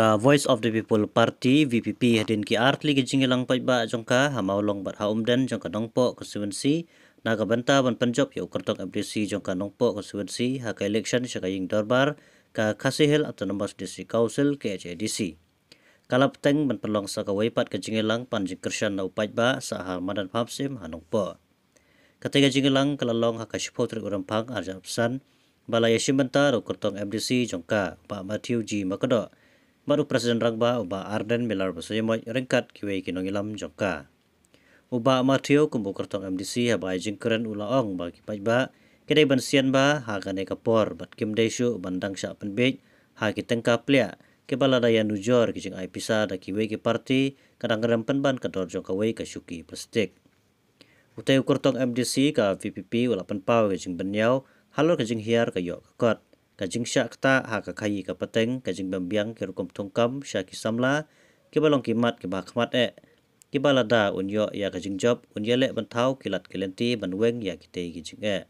Ka Voice of the People Party VPP hadin ki artli ki jingilang paiba jongka hamaulong bat haumdan jongka nongpo konstituensi naga banta ban Punjab ya ukartok MDC jongka nongpo konstituensi haka election syakaying dorbar ka Kasihil Autonomous District Council KHADC. Kalap teng ban pelong saka waipat ke jingilang panjing kersyan na upaiba sa madan phamsim hanongpo. Katiga jingilang kalalong haka shipotrik urampang arja pesan balaya shimbanta ukartok MDC jongka Pak Matthew G. Makodo. Baru Presiden Rangba uba Arden Milar Basoyemoy ringkat kiwei kinongilam jongka. Uba Matthew kumbu kertong MDC habai jingkeren ulaong bagi paiba kedai bansian ba hagane kapor bat kim desu bandang syak penbej ha kitengka plia ke baladaya nujor kijing ai pisa da kiwei ki parti kadang-kadang penban kador jongka wei ka syuki plastik. Utai ukurtong MDC ka VPP ula penpau kijing benyau halor kijing hiar ka yok kakot. Kajing syak kata haka kayi ka pateng kajing bambiang ke rukum tungkam syaki samla ke balong kimat ke bahakmat ke balada unyo ya kajing job unyo lek bantau kilat kelenti banweng ya kitei kajing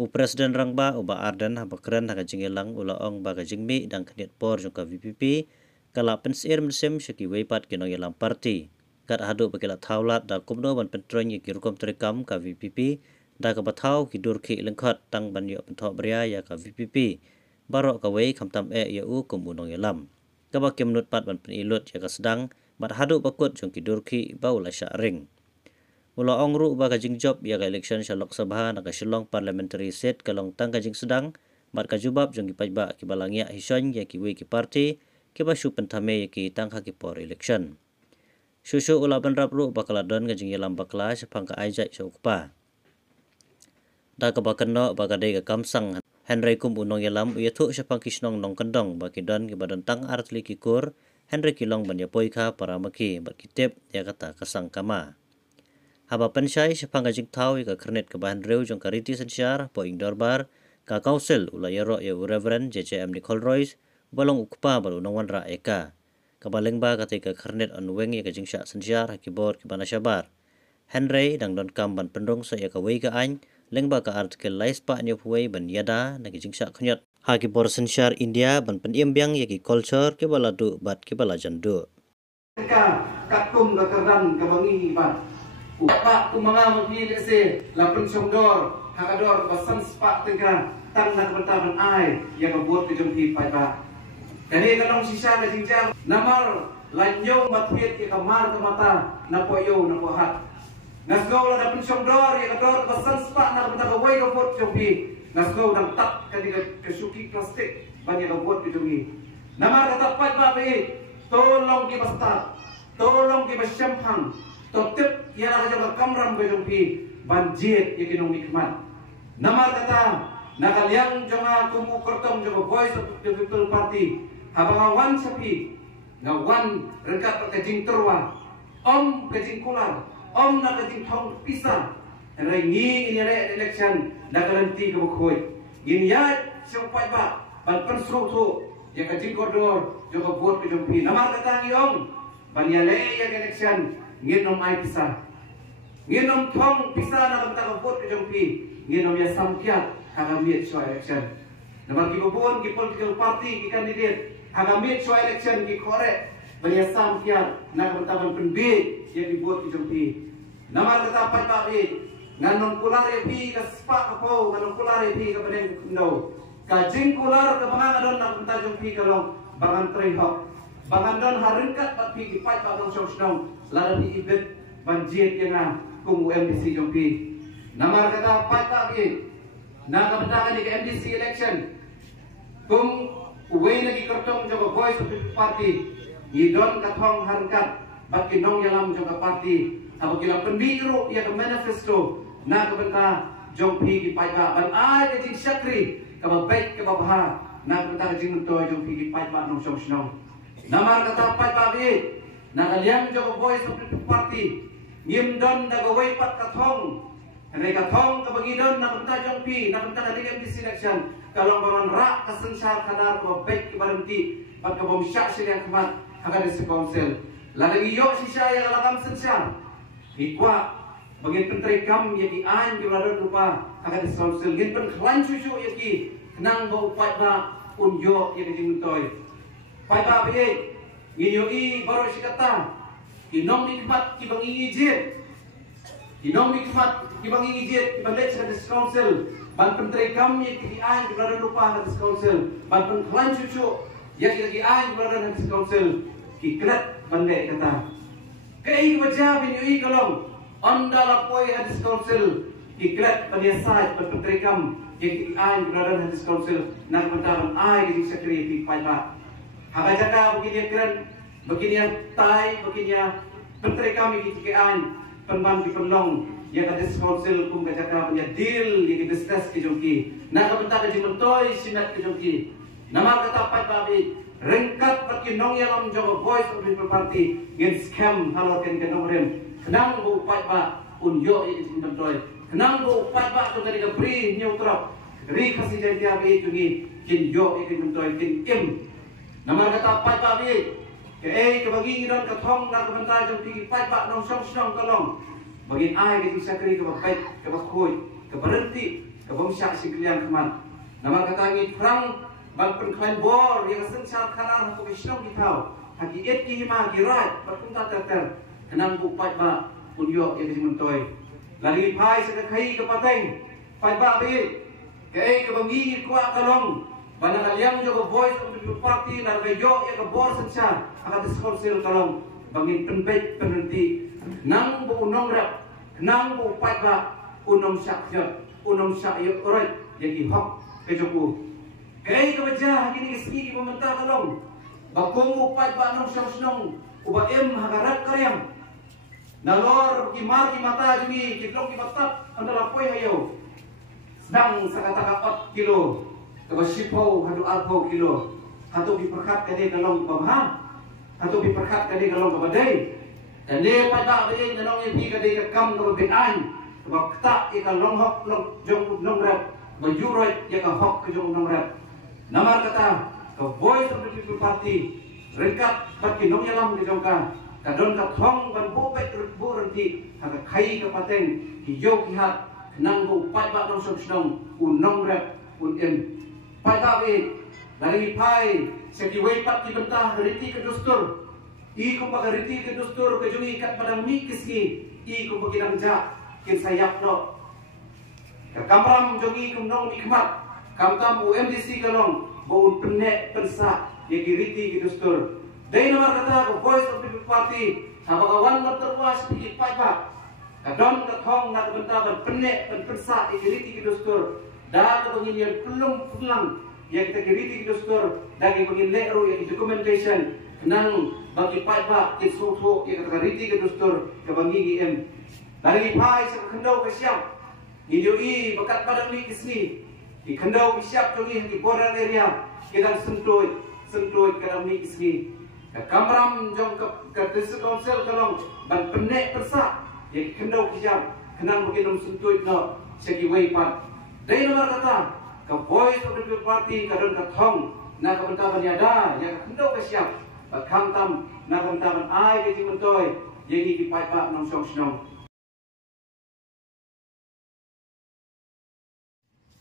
U Presiden Rangba uba Arden haba keren haka jing elang ulaong ba kajing mi dang kaniat por jongka VPP kala pensir mensim syaki weipat kinong yelang parti kat hadu bakilat taulat da kumno ban pentroy ki rukum terekam ka VPP da ka batau ki durki lengkot tang banyo pentok beria ya ka VPP barok ka wei kamtam ya u kumunong yelam ka ba kemnut pat ban penilut ya ka sedang bat hadu bakut jong ki durki baula syaring mula ongru ba ka jing job ya ka election shalok sabha na ka shillong parliamentary seat kalong tang ka jing sedang mat ka jubab jong ki pajba ki balangya hison ya ki wei ki parti ke ba shu pentame ya ki tang ha ki por election susu ula ban rapru bakala don ka jing yelam bakla sepang ka aijai sokpa da ka bakano bagade ka kamsang Henry kum unong yalam uyathu syapang kisnong nong kendong baki don ki badan tang artli kikur Henry kilong banya poika para maki berkitip ya kata kasang kama haba pensyai syapang gajing tau ka kernet ke bahan reu jong kariti sensyar poing dorbar ka council ula yaro ya Reverend JJM Nicole Royce balong ukpa balu nongwan ra eka kabaleng ba katika kernet on weng ya gajing syak sensyar hakibor ki bana syabar Henry dang don kam ban pendong sa ya ka wei ka any lengba ka artikel lais pa nyo puwei ban yada na kijing syak khonyot haki bor sensyar India ban penimbyang yaki culture ke baladu bat ke balajandu kakum ka keran ka bangi ba upa kumanga mapili se la pensongdor hakador basan spa tengka tang na bentaban ai ya ka buat kejong hi pai ba kani kanong sisa ka jingjang namar lanyo mathiet ya kamar ka mata na poyo na pohat Nasgo la dapun songdor ya kador basan spa na benta ka wai ka bot jobi nasgo dang tak ka ka syuki plastik bagi ka bot jobi namar kata pat ba be tolong ki basta tolong ki basyampang totip ya la ka kamram ka jobi banjir ya kinong nikmat namar kata nakaliang jonga kumu kortong jonga Voice of the People Party habangawan sapi ngawan rengkat ka jing terwa om ka jing kular Om na kajing thong pisa rai ngi ini re election na garanti ka bukhoy ginyat supai ba ban pensru thu ya kajing kodor jo ka vote ka jompi namar kata ngi om ban ya le ya election nginom ai pisa nginom thong pisa na kanta ka vote ka jompi nginom ya samkyat hagamit so election namar ki bobon ki political party ki candidate hagamit so election ki korek ban ya samkyat na kanta ban penbi ya dibuat ki jompi namar kata pat babi nganon kular epi ka spa kapo nganon kular epi ka padeng kundo ka jing kular ka bangang adon na kunta jong pi kalong bangan trehok bangan don haringkat pat pi ki pat ba dong song lara di ibet banjir yang kung MDC jong pi namar kata pat babi na kabentangan di MDC election kung uwe lagi kertong jong Voice of the Party idon kathong haringkat bat kinong yalam jong party apabila penbiru ya ke manifesto na kebenta jompi ki paiba ban ai ke jing syakri ka baik ke babha na kebenta jing to jompi ki paiba nong song snong namar kata paiba bi na kaliang jo Voice of the Party ngim don da go wai pat kathong re kathong ka bagidon na kebenta jompi na kebenta ka MDC election kalong baron ra ka sensar kadar ko baik ke barenti pat ka bom syak sing kemat akan di council ladang iyo si saya lakam sensar Ikwa bagi penterikam ya di an di ladang rupa akan disonsel gin pen klan susu ya ki kenang bau pat ba unjo ya di mentoy pai ba be ngiyo i baru sikata inong nikmat kibang ingijit inong nikmat kibang ingijit kibang let sa council ban penteri kami ki ai berada lupa na council ban pentlan cucu ya ki ai berada na council ki krat bande kata kai wajah bin i kalong onda lapoi hadis council ki krat paniasai ban penteri kam yang ki ai berada na council na pentaban ai di secretary pai ba haga jaka begini keren begini tai begini menteri kami KKN penban di penlong yang ada council kum jaka punya deal yang discuss ke jongki nak bentar ke mentoi sinat ke jongki nama kata pai babi rengkat bagi nong yang jong voice of people party gen scam halor ken rem kenang bu pai ba unyo yang mentoi kenang bu pai ba tu tadi ke bri neutrap ri kasih jadi abi jungi kin yo yang mentoi kin im nama kata pai babi ke bagi ngiron ke thong na kebentar jong tinggi pai bak nong song kalong bagi ai ke sakri ke baik ke bakoi ke berhenti ke bangsa siklian keman nama kata ngi perang bang penklain bor yang sensar kalar ko bisong kitau haki et ki hima girat berkunta ter kenang bu pai bak unyo yang dimentoi lagi pai sekai ke pateng pai bak bi ke bagi kuat kalong bana kalian juga voice of the party dan bejo yang kebor sensa akan diskursil kalong bangin penbet penhenti nang bu unong rap nang bu pai ba unong syakjat unong syayut orai yang hok kejoku ke wajah gini keski pemerintah kalong bakumu pai ba nong syong uba em hagarat karyam nalor kimar ki mata jumi kitlong ki batap andala poi hayo sedang sakata 4 kilo kalau sipau hadu arpo kilo, atau diperkat kade kalong pamha, atau diperkat kade kalong kabadai, dan dia pada dia kalong yang pi kade kam kalau bean, kalau tak ikan long hok long jong long rap, bajuroi ya ka hok ke jong long rap. Nama kata ke voice of the people party, rengkat bagi nong yalam di jongka, kadon ka thong ban bopet bu renti, haka kai ke pateng, hijau kihat, kenang bu pai ba nong song unong rap un pai babi dari pai sekiwai pat di bentah riti ke dustur i ko paga riti ke dustur ke jungi kat padang mi kiski i ko pagidang ja kin sayap no ka kamram jungi kum nong nikmat kam tam UMDC kalong baun penek pensa ye riti ke dustur dai nomor kata ko voice of the party habagawan terwas di pai ba kadon ka thong na bentah penek pensa ye riti ke dustur dah penginian pulang yang kita kiriti dustur dagi pengin leru yang documentation nang bagi pai ba ke soto yang kita kiriti ke dustur ke bangi em dari pai sa kendau ke siap video i bakat padang ni kisni di kendau ke siap tungi di border area kita sentuh kadang ni kisni ke kamram jong ke district council kalong ban penek persa yang kendau ke siap kenang bagi nom sentuh no segi waipat dari nomor kata ke voice of the party kadon ka thong na kabentaban yada yang kendau ka siap bakam tam na kabentaban ai ke jimentoy yengi di pai pa nong song snong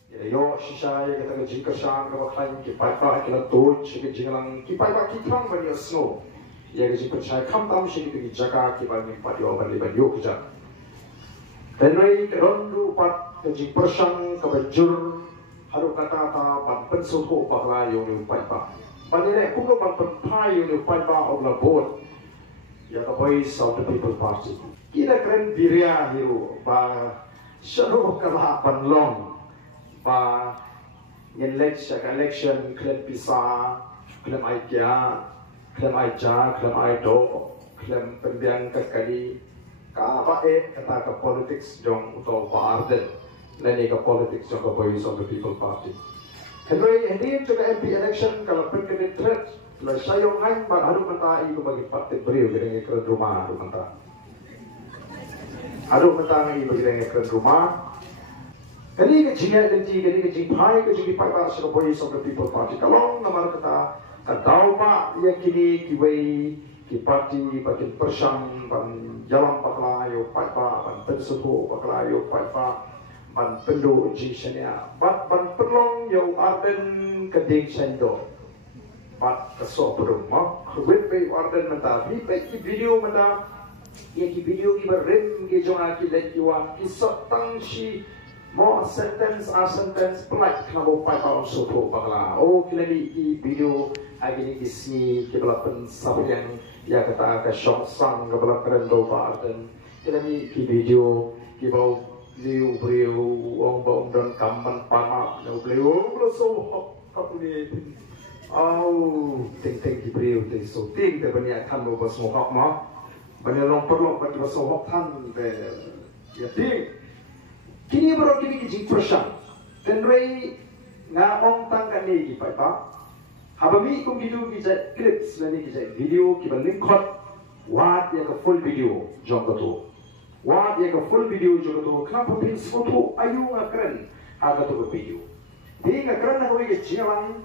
ya yo shisha ya kata jingka sang ka bakhan ki pai pa ki la to chi ki jinglang ki pai pa ki thong ba ni snow ya ke jingka chai kham tam shi ki jaka ki ba ni pa yo ba li ba yo ki ja tenai kadon ru pat ke jing persang ka bajur haru kata ta ban pensuhu pakla yung ni pai pa banile kuno ban pai yung ni pai pa of la board ya ka voice of the people party kira keren biria hiru ba sharu kala panlong ba election klem pisa klem aikia klem aija klem aido klem pendiang kakali ka ba kata ka politics jong utol ba arden lani ka politics jong ka voice of the people party henry hindi juga MP election kalau perkene threat la sayong ngan ba haru mata i ko bagi parti brio gede ke rumah haru mata i bagi ke rumah kali ke jinga denti kali ke jingpai ke jingi pai ba so voice of the people party kalau nomor kata kadau pa ya kini kiwei ki parti bakin persang ban jalan paklayo pai pa ban pensuhu paklayo pai pa ban pendo jisenia ban perlong yo arden keding sendo bat kasok berumah wet pe warden menta bi pe ki video menta ye ki video ki berem ki jonga ki let ki wan ki sok tang shi mo sentence a sentence plak kabo pai pa so to bagla o ki lebi ki video agini ki sni ki belapen sapiang ya kata ka shong sang ka belapen do warden ki lebi ki video ki bau liu brio ong bong don kamman pama no brio bro so kapuni ting ki brio te so ting te bania than lo bas mo hok ma bania long perlo bani bas hok than be ya ting kini bro kini ki jing prashan ten rei nga ong tang ka ni ki pai pa habami kum video ki ja clips la ni ki ja video ki ban link khot wat ya ka full video jong ka to wat ya ka full video jong ka to kna pin photo ayu nga kren ha ka to video di nga kren na ko ki jiang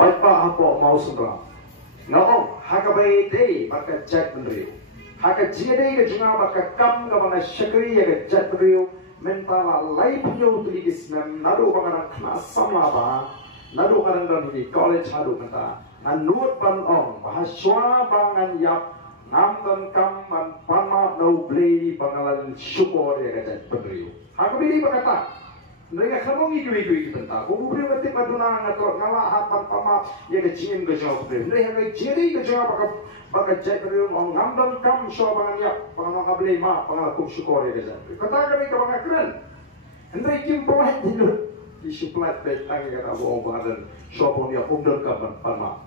Papa apa mau sembang, ngomong hakabai day maka jat beriu, haka jidai ke junga maka kam ke mana syakri ya ke jat beriu, mentala lai punya tulis nam nado bangaran kelas sama ba, nado karan dan ini college hadu menta, nanut ban ong bahaswa bangan yap, ngam dan kam man pama no blei bangalan syukur ya ke jat beriu, hakabai berkata. Mereka kamongi kui benta. Kau beri berarti paduna ngatur ngalah hatan pama ya kecil ke jauh beri. Mereka jadi ke jauh baka jai beri orang ngambil kam show bangan ya bangan kabel ma bangan kum syukur ya jai. Kata kami ke bangan keren. Hendak kim pemain itu di supply baik tangi kata bawa bangan show pun ya umdon kam pama.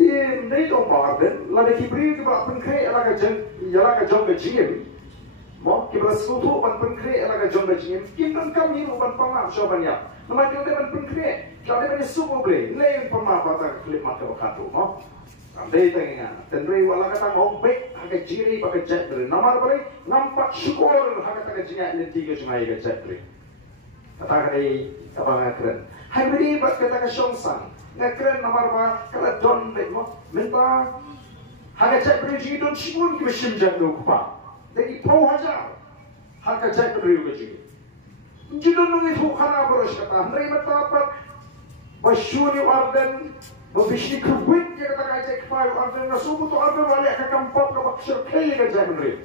Di ini tu bangan. Lalu kibri kita pengkai ala ke jauh kecil. Mo kibra sutu ban pengkre ala ka jong bajing kim dan kam hiru ban pama shobanya nama kita ban pengkre kalau ban suku bre le pama bata klip mat ka bakatu mo andai tenginga tenrei wala kata mo bek aga jiri baka jet bre nama bre nampak syukur haga ta jinga le tiga jungai ga jet bre kata kai abang keren hai bri bat kata ka shongsang ngakren nama ba kala don bek mo menta haga jet bre jingi don shibun ki bishim jet no kupa Jadi pau hajar, haka jai beriu kecil. Jidon nungi fukana boros kata, hari bertapat, basyuni warden, babishni kubit ya kata kajai kepala warden, nasubu tu warden balik ke kampung ke baksir kaya kajai beriu.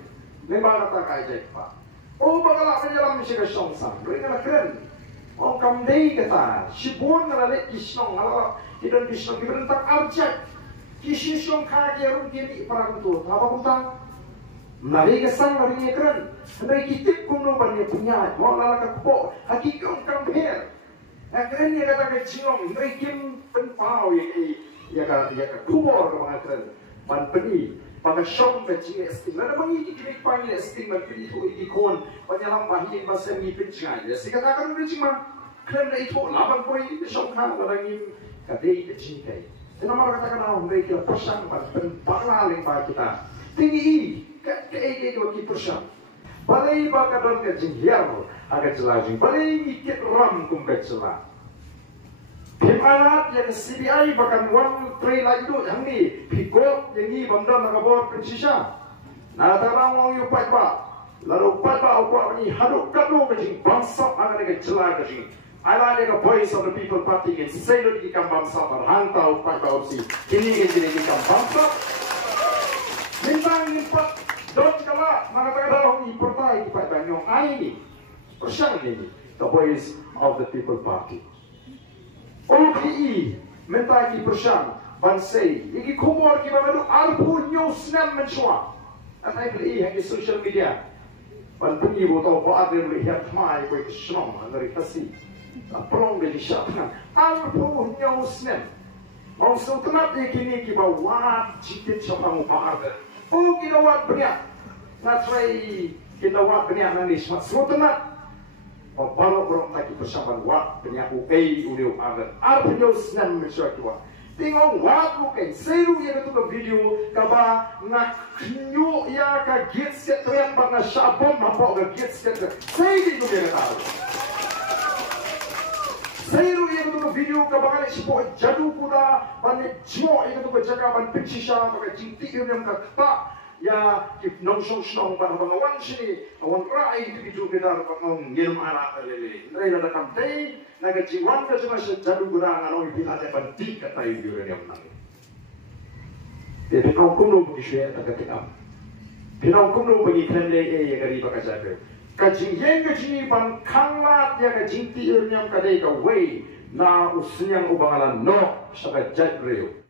Lembah kata kajai kepala. Oh bagalah penyelam misi ke songsang, beri kena keren. Oh kamdei kata, sibun ngalalik kisnong, ngalala hidon kisnong, diberentak arjak. Kisnong kaki arum kini para kutu, apa kuntang? Mari kesang hari ini keren. Hendak kitip kuno banyak punya. Mau lala kepo. Hakikam kampir. Keren ya kata kecium. Hendak kim penpau ya kubur ke mana keren. Ban peni. Pakai syom kecil esting. Lalu mengi kini panggil esting ban peni tu ikon. Banyalam bahin bahasa ni pencai. Ya si katakan udah cuma keren itu. Laban poi syom kan orangin kadai kecil kai. Kenapa katakan awak mereka pasang ban penpala lembah kita. Tinggi ke ki persam balai baka don ke jinghiar aga celajing balai ikit ram kum ke celah pimanat yang CBI bahkan one tray lagi tu yang ni pikok yang ni bamdan nakabor pensisa na tarang wang yu pat ba lalu pat ba apa ni haduk kadu ke jing bangsa aga ke celah ke jing ala the voice of the people party in say lo di kam bangsa hantau pat ba opsi ini ke jing kam bangsa Bintang empat don kala mengatakan dalam pertai di Pak Banyong ini persiang ini the voice of the people party. OPE mentaki persiang bansai iki kumor ki baru alpu news nam mensua. Atai beli yang di social media. Ban bunyi botol ko ada melihat mai ko snong dari kasih. Aprong di syatan alpu news nam. Mau sultanat kini ki bawa jikin sama muharrar. Oh kita wat beriak, ngatrai kita wat beriak nangis mat sultanat. Balok berong taki persamaan wat beriak uai uliu agar. Arpio senang mencuak wat. Tengok wat bukan seru yang itu ke video kaba nak kenyu ya ke git set trian bang syabom mampu ke git set. Saya itu dia tahu. Seru yang itu ke video kaba kali sebuah jadu kuda banyak cimo yang itu ke jaga ban pensisa ke cinti yang kata ya kip nong song song ban bangawan sini awan rai itu bidu kedar pangong ngilm ala lele nrai nada kamtei naga jiwan ka cuma sejadu gurang anong pilate penting kata itu yang nang jadi pinong kumno bagi syia tak ketikam pinong kumno bagi kemle ya gari bakasabe kajing yang kajing ban kanglat ya kajing tiurnyam kadai ka wei na usiang ubangalan no sabat jat reu